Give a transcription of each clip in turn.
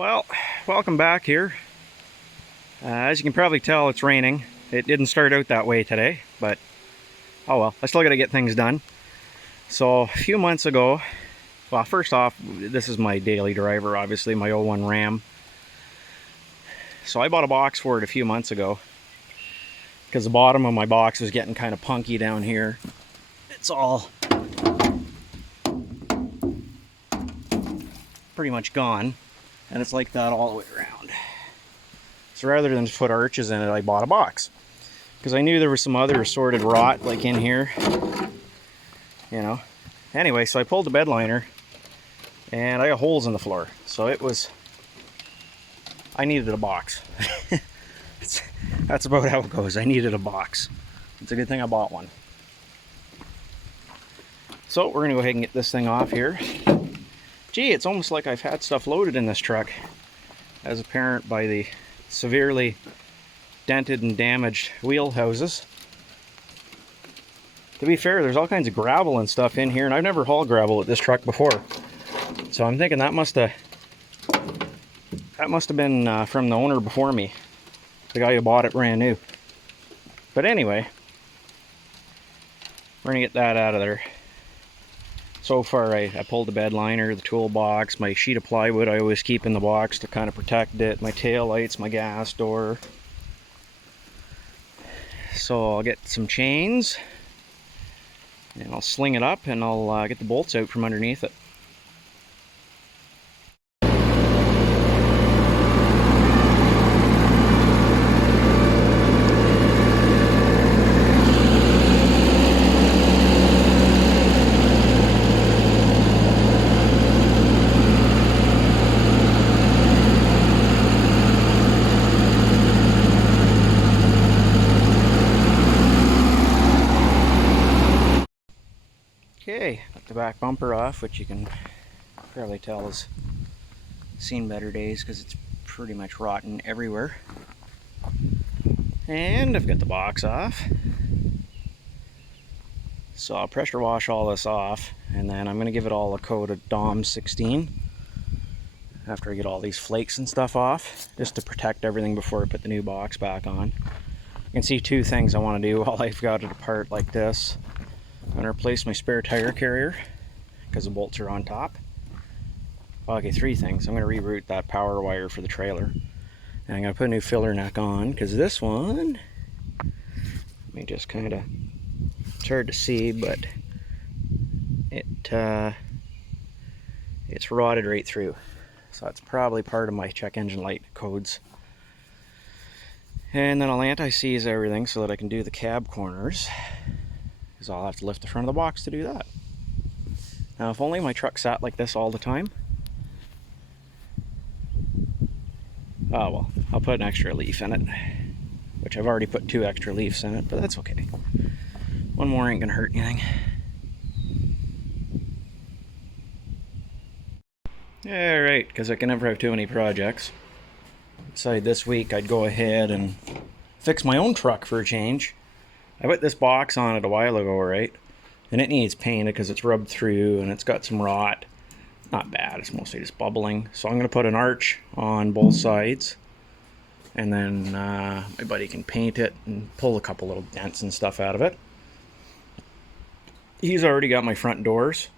Well, welcome back here. As you can probably tell, it's raining. It didn't start out that way today, but oh well, I still got to get things done. So a few months ago, well, first off, this is my daily driver, obviously, my '01 Ram. So I bought a box for it a few months ago because the bottom of my box was getting kind of punky down here. It's all pretty much gone, and it's like that all the way around. So rather than just put arches in it, I bought a box because I knew there was some other assorted rot like in here, you know. Anyway, so I pulled the bed liner and I got holes in the floor, so I needed a box. That's about how it goes. I needed a box. It's a good thing I bought one. So we're gonna go ahead and get this thing off here. Gee, it's almost like I've had stuff loaded in this truck, as apparent by the severely dented and damaged wheel houses. To be fair, there's all kinds of gravel and stuff in here, and I've never hauled gravel with this truck before. So I'm thinking that must have been from the owner before me, the guy who bought it brand new. But anyway, we're gonna get that out of there. So far, I pulled the bed liner, the toolbox, my sheet of plywood I always keep in the box to kind of protect it, my tail lights, my gas door. So I'll get some chains and I'll sling it up and I'll get the bolts out from underneath it. Okay, got the back bumper off, which you can probably tell has seen better days because it's pretty much rotten everywhere. And I've got the box off. So I'll pressure wash all this off, and then I'm going to give it all a coat of Dom 16 after I get all these flakes and stuff off, just to protect everything before I put the new box back on. You can see two things I want to do while I've got it apart like this. I'm going to replace my spare tire carrier because the bolts are on top. Okay, three things. I'm going to reroute that power wire for the trailer. And I'm going to put a new filler neck on because this one, let me just kind of, it's hard to see, but it's rotted right through. So that's probably part of my check engine light codes. And then I'll anti-seize everything so that I can do the cab corners, because I'll have to lift the front of the box to do that. Now, if only my truck sat like this all the time. Oh well, I'll put an extra leaf in it, which I've already put 2 extra leaves in it, but that's okay. One more ain't gonna hurt anything. Alright, because I can never have too many projects. Decided this week I'd go ahead and fix my own truck for a change. I put this box on it a while ago, right? And it needs painted because it's rubbed through and it's got some rot. Not bad, it's mostly just bubbling. So I'm going to put an arch on both sides. And then my buddy can paint it and pull a couple little dents and stuff out of it. He's already got my front doors.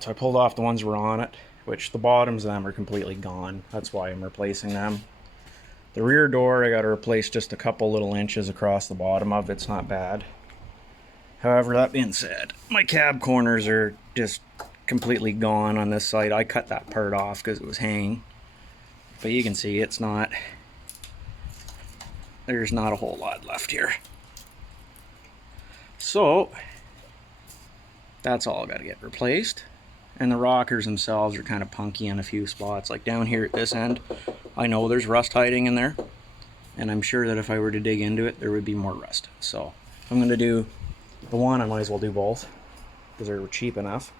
So I pulled off the ones that were on it, which the bottoms of them are completely gone. That's why I'm replacing them. The rear door, I got to replace just a couple little inches across the bottom of it. It's not bad. However, that being said, my cab corners are just completely gone on this side. I cut that part off because it was hanging. But you can see it's not, there's not a whole lot left here. So, that's all got to get replaced. And the rockers themselves are kind of punky in a few spots. Like down here at this end, I know there's rust hiding in there. And I'm sure that if I were to dig into it, there would be more rust. So if I'm going to do the one, I might as well do both, because they were cheap enough.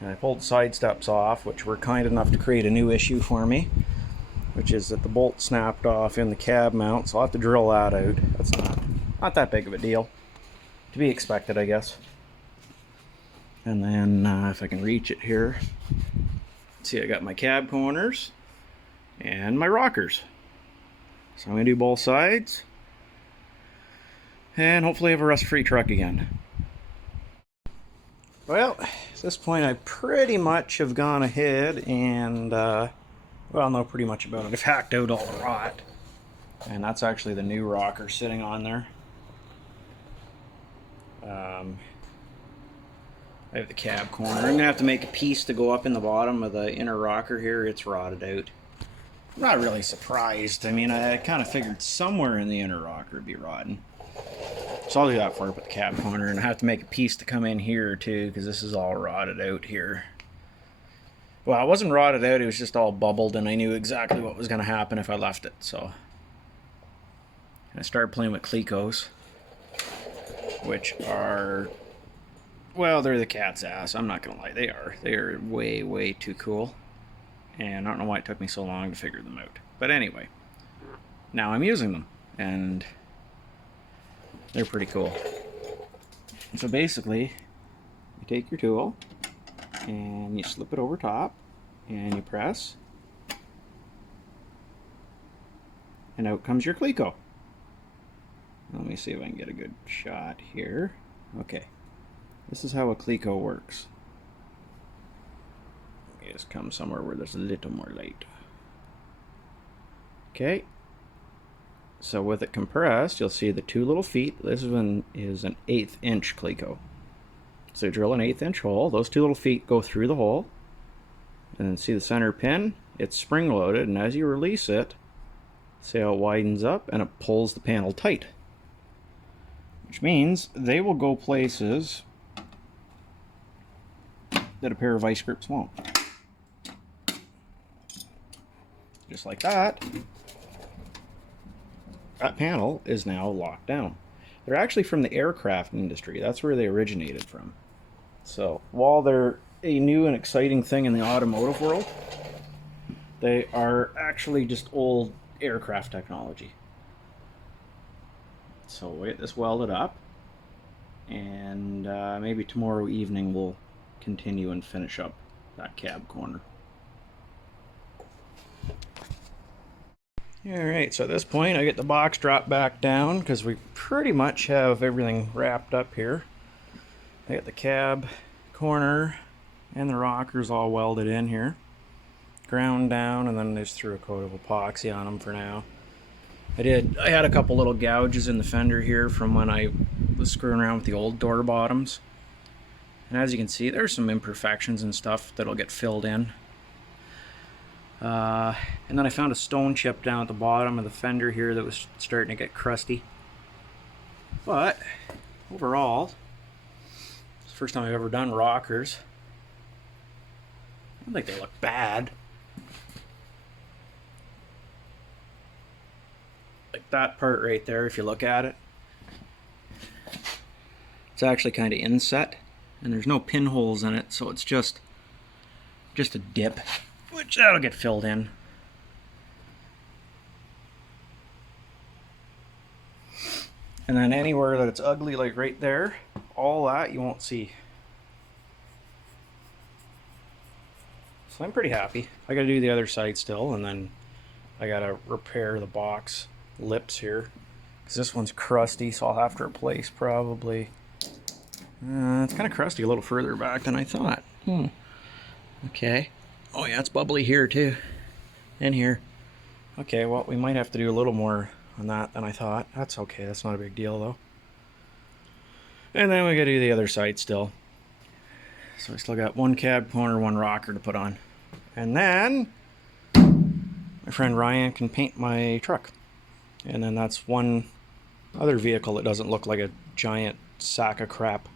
And I pulled the side steps off, which were kind enough to create a new issue for me, which is that the bolt snapped off in the cab mount. So I'll have to drill that out. That's not that big of a deal. To be expected, I guess. And then if I can reach it here, see, I got my cab corners, and my rockers. So I'm going to do both sides, and hopefully have a rust-free truck again. Well, at this point I pretty much have gone ahead and, well, know pretty much about it. I've hacked out all the rot. And that's actually the new rocker sitting on there. I have the cab corner. I'm going to have to make a piece to go up in the bottom of the inner rocker here. It's rotted out. I'm not really surprised. I mean, I kind of figured somewhere in the inner rocker would be rotten. So I'll do that for it with the cab corner, and I have to make a piece to come in here too, because this is all rotted out here. Well, it wasn't rotted out, it was just all bubbled, and I knew exactly what was going to happen if I left it, so. I started playing with clecos, which are, well, they're the cat's ass. I'm not going to lie, they are. They are way, way too cool, and I don't know why it took me so long to figure them out. But anyway, now I'm using them, and they're pretty cool. So basically, you take your tool and you slip it over top and you press, and out comes your cleco. Let me see if I can get a good shot here. Okay, this is how a cleco works. Let me just come somewhere where there's a little more light. Okay. So with it compressed, you'll see the two little feet. This one is an 1/8 inch cleco. So you drill an 1/8 inch hole. Those two little feet go through the hole. And then see the center pin? It's spring loaded, and as you release it, see how it widens up and it pulls the panel tight. Which means they will go places that a pair of vice grips won't. Just like that. That panel is now locked down. They're actually from the aircraft industry. That's where they originated from. So while they're a new and exciting thing in the automotive world, they are actually just old aircraft technology. So we'll get this welded up, and maybe tomorrow evening we'll continue and finish up that cab corner. Alright, so at this point I get the box dropped back down because we pretty much have everything wrapped up here. I got the cab corner and the rockers all welded in here, ground down, and then I just threw a coat of epoxy on them for now. I had a couple little gouges in the fender here from when I was screwing around with the old door bottoms, and as you can see there's some imperfections and stuff that'll get filled in. And then I found a stone chip down at the bottom of the fender here that was starting to get crusty. But overall, it's the first time I've ever done rockers. I don't think they look bad. Like that part right there, if you look at it, it's actually kind of inset, and there's no pinholes in it, so it's just a dip, which that'll get filled in. And then anywhere that it's ugly, like right there, all that you won't see. So I'm pretty happy. I gotta do the other side still, and then I gotta repair the box lips here, because this one's crusty, so I'll have to replace probably. It's kind of crusty a little further back than I thought. Okay. Oh yeah, it's bubbly here too, and here. Okay, well we might have to do a little more on that than I thought. That's okay, that's not a big deal though. And then we gotta do the other side still. So we still got one cab corner, one rocker to put on. And then my friend Ryan can paint my truck. And then that's one other vehicle that doesn't look like a giant sack of crap.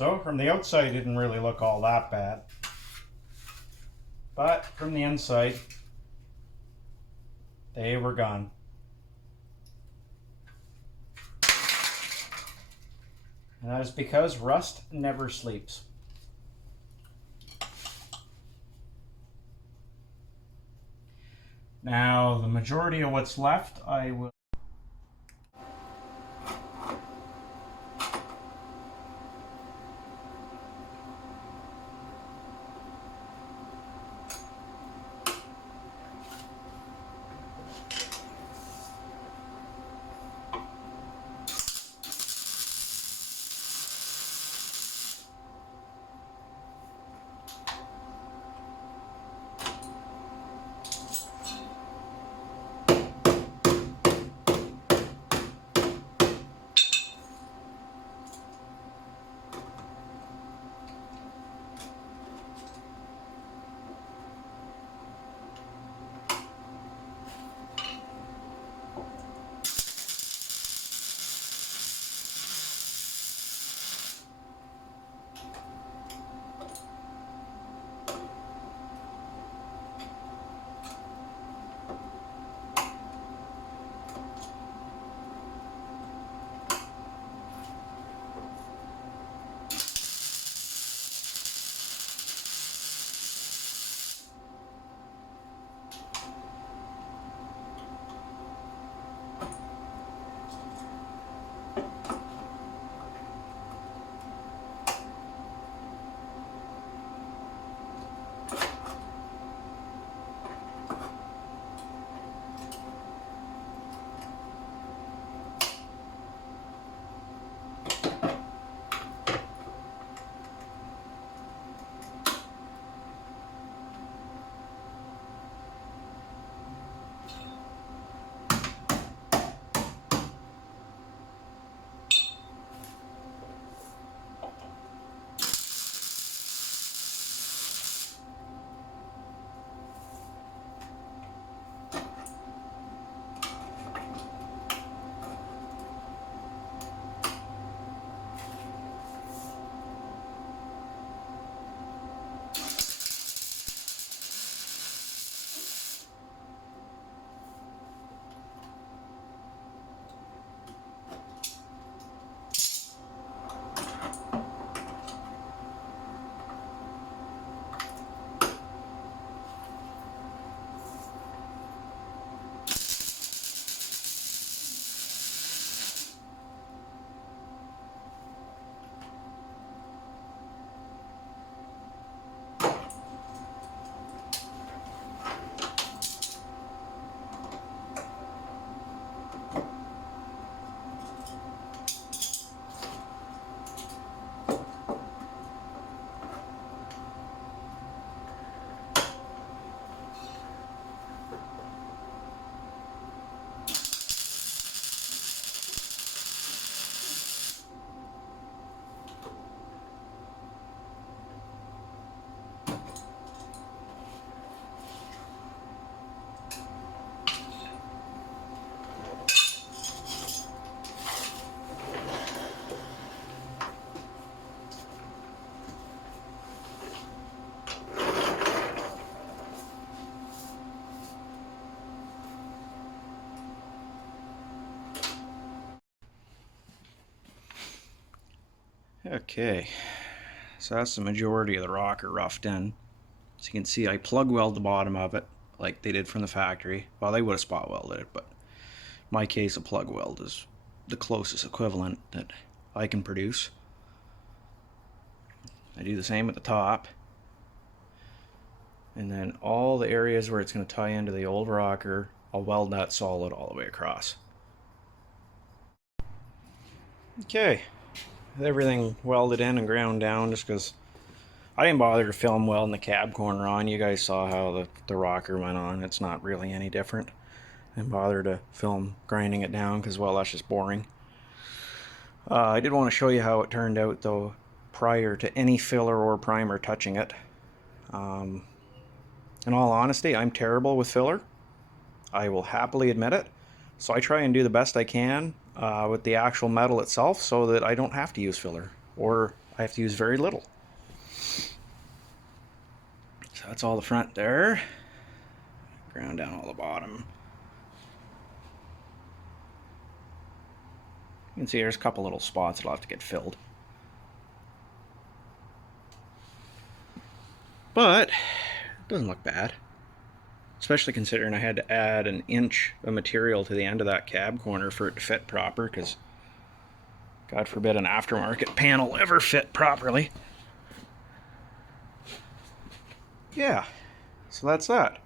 So from the outside it didn't really look all that bad, but from the inside they were gone. And that is because rust never sleeps. Now the majority of what's left I will Okay, so that's the majority of the rocker roughed in. So you can see I plug weld the bottom of it like they did from the factory. Well, they would have spot welded it, but in my case a plug weld is the closest equivalent that I can produce. I do the same at the top. And then all the areas where it's going to tie into the old rocker, I'll weld that solid all the way across. Okay, everything welded in and ground down just because I didn't bother to film welding the cab corner on. You guys saw how the rocker went on. It's not really any different. I didn't bother to film grinding it down because, well, that's just boring. I did want to show you how it turned out though prior to any filler or primer touching it. In all honesty, I'm terrible with filler. I will happily admit it. So I try and do the best I can with the actual metal itself so that I don't have to use filler. Or I have to use very little. So that's all the front there. Ground down all the bottom. You can see there's a couple little spots that'll have to get filled. But it doesn't look bad. Especially considering I had to add an inch of material to the end of that cab corner for it to fit proper, because God forbid an aftermarket panel ever fit properly. Yeah, so that's that.